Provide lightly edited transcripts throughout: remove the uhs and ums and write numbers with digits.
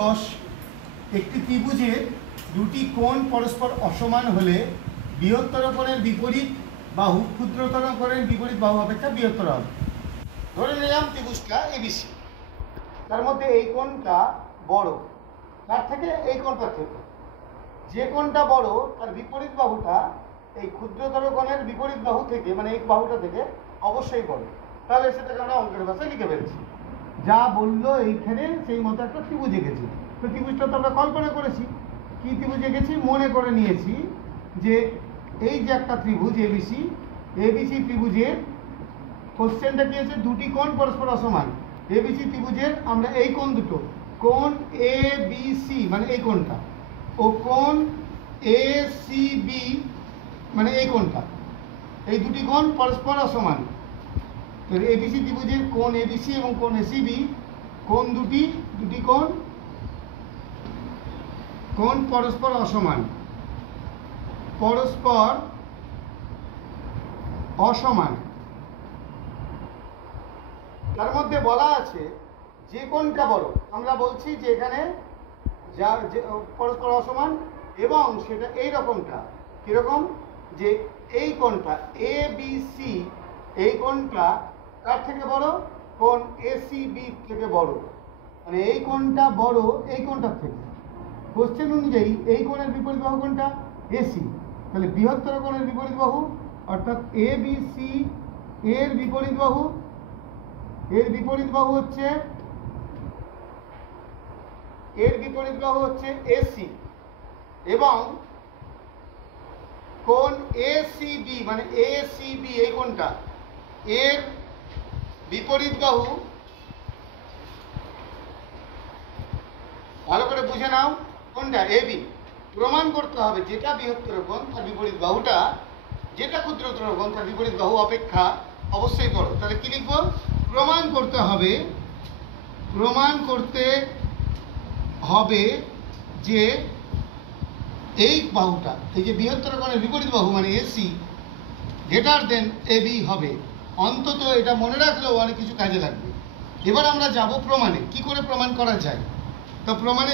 10 একটি ত্রিভুজের দুটি কোণ পরস্পর অসমান হলে বৃহত্তর কোণের বিপরীত বাহু ক্ষুদ্রতর কোণের বিপরীত বাহু অপেক্ষা বৃহত্তর হবে। ধরে নিলাম ত্রিভুজটা এবিসি, তার মধ্যে এই কোণটা বড়, তার থেকে এই কোণটা থেকে যে কোণটা বড় তার বিপরীত বাহুটা এই ক্ষুদ্রতর কোণের বিপরীত বাহু থেকে, মানে এই বাহুটা থেকে অবশ্যই বড়। তাহলে সেটাকে আমরা অঙ্কের ভাষায় লিখে ফেলছি। যা বললো এইখানে সেই মতো একটা ত্রিভুজ এঁকেছি। তো ত্রিভুজটা তো আমরা কল্পনা করেছি, কি ত্রিভুজ এঁকেছি মনে করে নিয়েছি যে এই যে একটা ত্রিভুজ এবিসি, এবিসি ত্রিভুজের কোশ্চেনটা কি আছে, দুটি কোণ পরস্পর অসমান। এবিসি ত্রিভুজের আমরা এই কোণ দুটো, কোণ এ বি সি মানে এই কোণটা, ও কোণ এ সি বি মানে এই কোণটা, এই দুটি কোণ পরস্পর অসমান। তো এবিসি ত্রিভুজের কোণ এবিসি এবং কোণ এসিবি কোণ দুটি কোণ পরস্পর অসমান, পরস্পর অসমান। তার মধ্যে বলা আছে যে কোণটা বড়, আমরা বলছি যে এখানে যা পরস্পর অসমান এবং সেটা এই রকমটা কিরকম, যে এই কোণটা এ বি সি, এই কোণটা কার থেকে বড়, কোণ এসিবি থেকে বড়, মানে এই কোণটা বড় এই কোণটার থেকে। কোশ্চেন অনুযায়ী এই কোণের বিপরীত বাহু কোনটা, এসি। তাহলে বৃহত্তর কোণের বিপরীত বাহু অর্থাৎ এ বি সি এর বিপরীত বাহু, হচ্ছে এসি, এবং কোণ এসিবি মানে এসিবি এই কোণটা এর বিপরীত বাহু। ভালো করে বুঝে নাও, কোনটা এবি। প্রমাণ করতে হবে যেটা বৃহত্তর কোণ তার বিপরীত বাহুটা যেটা ক্ষুদ্রতর কোণ তার বিপরীত বাহু অপেক্ষা অবশ্যই বড়। তাহলে কি লিখবো, প্রমাণ করতে হবে যে এই বাহুটা, এই যে বৃহত্তর কোণের বিপরীত বাহু মানে এসি গ্রেটার দেন এবি হবে। অন্তত এটা মনে রাখলেও অনেক কিছু কাজে লাগবে। এবার আমরা যাব প্রমাণে, কি করে প্রমাণ করা যায়। তো প্রমাণে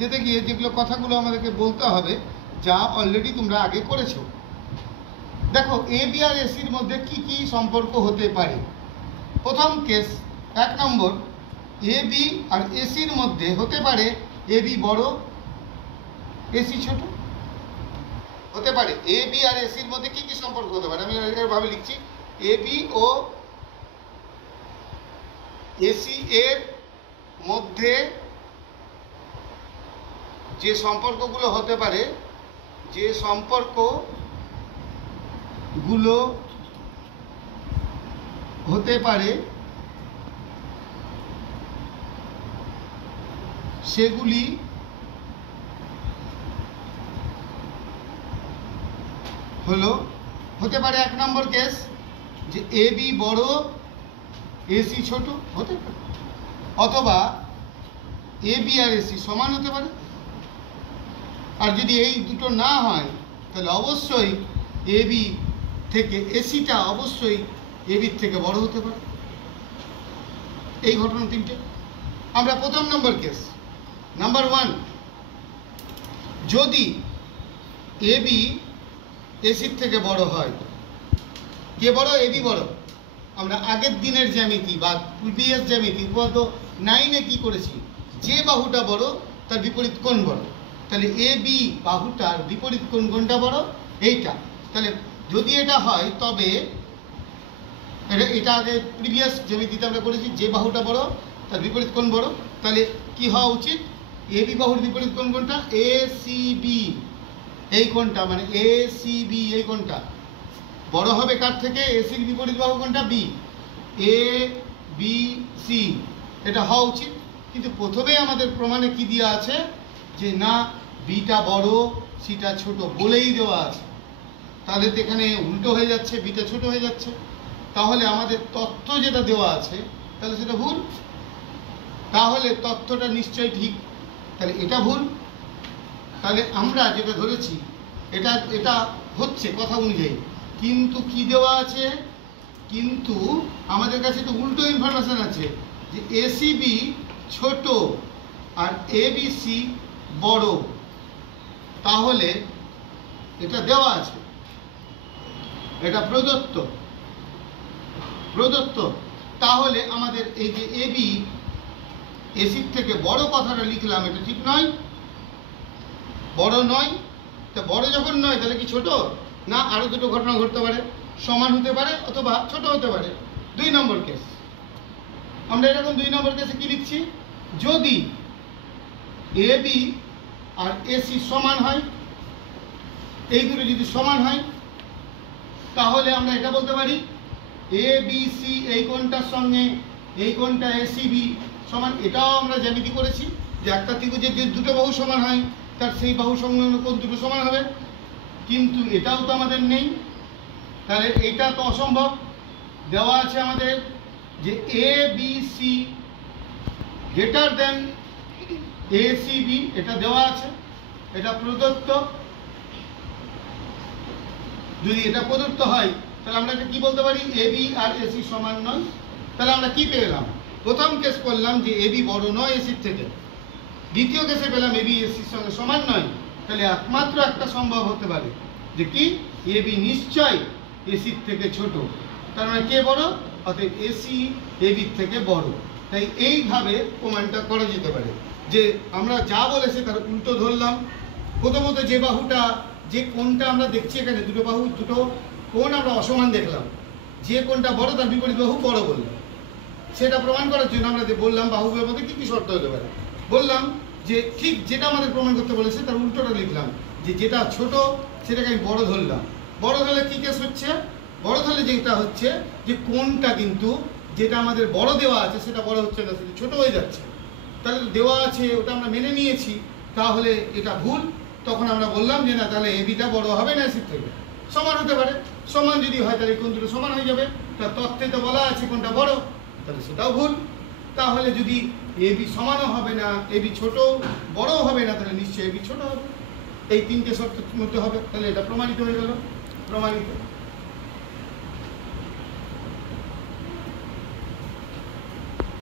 যেতে গিয়ে যেগুলো কথাগুলো আমাদেরকে বলতে হবে যা অলরেডি তোমরা আগে করেছো। দেখো এ বি আর এসির মধ্যে কি কি সম্পর্ক হতে পারে। প্রথম কেস 1 নম্বর, এ বি আর এসির মধ্যে হতে পারে এ বি বড় এসি ছোট হতে পারে। এ বি আর এসির মধ্যে কি কি সম্পর্ক হতে পারে আমি এভাবে লিখছি, এ বি ও এসি এর মধ্যে যে সম্পর্কগুলো হতে পারে, সেগুলি হতে পারে 1 নম্বর কেস যে এ বি বড় এসি ছোট হতে পারে, অথবা এ বি আর এসি সমান হতে পারে। আর যদি এই দুটো না হয় তাহলে অবশ্যই এ বি থেকে এসিটা অবশ্যই এ বির থেকে বড় হতে পারে। এই ঘটনা তিনটে। আমরা প্রথম নম্বর কেস, নাম্বার 1, যদি এ বি এসির থেকে বড় হয়, কে বড়, এ বি বড়। আমরা আগের দিনের জ্যামিতি বা প্রিভিয়াস জ্যামিতি উপপাদ্য 9-এ কি করেছি, যে বাহুটা বড় তার বিপরীত কোণ বড়। তাহলে এ বি বাহুটার বিপরীত কোণ কোনটা বড়, এইটা। তাহলে যদি এটা হয় তবে এটা আগে প্রিভিয়াস জ্যামিতিতে আমরা করেছি, যে বাহুটা বড় তার বিপরীত কোণ বড়। তাহলে কি হওয়া উচিত, এ বি বাহুর বিপরীত কোণ কোনটা, এ সি বি এই কোণটা, মানে এ সি বি এই কোণটা বড় হবে কার থেকে, এসির বিপরীত বাহু কোনটা, বি, এ বি সি, এটা হওয়া উচিত। কিন্তু প্রথমেই আমাদের প্রমাণে কি দেওয়া আছে যে না, বিটা বড় সিটা ছোট বলেই দেওয়া আছে। তাহলে তো এখানে উল্টো হয়ে যাচ্ছে, বিটা ছোট হয়ে যাচ্ছে। তাহলে আমাদের তথ্য যেটা দেওয়া আছে তাহলে সেটা ভুল, তাহলে তথ্যটা নিশ্চয়ই ঠিক, তাহলে এটা ভুল। তাহলে আমরা যেটা ধরেছি এটা হচ্ছে কথা অনুযায়ী, কিন্তু কি দেওয়া আছে, কিন্তু আমাদের কাছে তো উল্টো ইনফরমেশন আছে যে এসিবি ছোট আর এবিসি বড়, তাহলে এটা দেওয়া আছে, এটা প্রদত্ত, তাহলে আমাদের এই যে এবি এসির থেকে বড় কথাটা লিখলাম, এটা ঠিক নয়, বড় নয়। তা বড় যখন নয় তাহলে কি ছোট না? আরো দুটো ঘটনা ঘটতে পারে, সমান হতে পারে অথবা ছোট হতে পারে। 2 নম্বর কেস, আমরা এরকম 2 নম্বর কেসে কি লিখছি, যদি এবি আর এসি সমান হয়, এই দুটো যদি সমান হয়, তাহলে আমরা এটা বলতে পারি এবিসি এই কোণটার সঙ্গে এই কোণটা এসিবি সমান। এটাও আমরা জ্যামিতি করেছি যে একটা ত্রিভুজের যে দুটো বাহু সমান হয় তার সেই বাহু সংলগ্ন কোণ দুটো সমান হবে, কিন্তু এটাও তো আমাদের নেই, তাহলে এটা তো অসম্ভব। দেওয়া আছে আমাদের যে এবিসি গ্রেটার দেন এসিবি, এটা দেওয়া আছে, এটা প্রদত্ত। যদি এটা প্রদত্ত হয় তাহলে আমরা এটা কি বলতে পারি, এবি আর এসি সমান নয়। তাহলে আমরা কি পেলাম, প্রথম কেস করলাম যে এবি বড় নয় এসির থেকে, দ্বিতীয় কেসে পেলাম এবি এসির সঙ্গে সমান নয়। তাহলে একমাত্র একটা সম্ভব হতে পারে যে কি, এবি নিশ্চয় এসির থেকে ছোট, তার মানে কে বড়, অর্থাৎ এসি এবির থেকে বড়। তাই এইভাবে প্রমাণটা করা যেতে পারে যে আমরা যা বলেছে তার উল্টো ধরলাম। প্রথমত যে বাহুটা, যে কোণটা আমরা দেখছি এখানে, দুটো বাহু দুটো কোণ আমরা অসমান দেখলাম, যে কোণটা বড় তার বিপরীত বাহু বড় বললাম। সেটা প্রমাণ করার জন্য আমরা যে বললাম বাহুগুলোর মধ্যে কী কী শর্ত হতে পারে, বললাম যে ঠিক যেটা আমাদের প্রমাণ করতে বলেছে তার উল্টোটা লিখলাম, যে যেটা ছোট সেটাকে আমি বড় ধরলাম। বড় ধরলে কী কেস হচ্ছে, বড় ধরলে যেটা হচ্ছে যে কোণটা কিন্তু যেটা আমাদের বড় দেওয়া আছে সেটা বড় হচ্ছে না, সেটা ছোট হয়ে যাচ্ছে। তাহলে দেওয়া আছে ওটা আমরা মেনে নিয়েছি, তাহলে এটা ভুল। তখন আমরা বললাম যে না, তাহলে এবিটা বড় হবে না এসির থেকে, সমান হতে পারে। সমান যদি হয় তাহলে কোণ দুটো সমান হয়ে যাবে, তার তথ্যে তো বলা আছে কোনটা বড়, তাহলে সেটাও ভুল। তাহলে যদি এবি সমানও হবে না, এবি ছোট বড়ও হবে না, তাহলে নিশ্চয়ই এবি ছোট হবে। এই 3টে শর্তের মধ্যে হবে, তাহলে এটা প্রমাণিত হয়ে গেল, প্রমাণিত।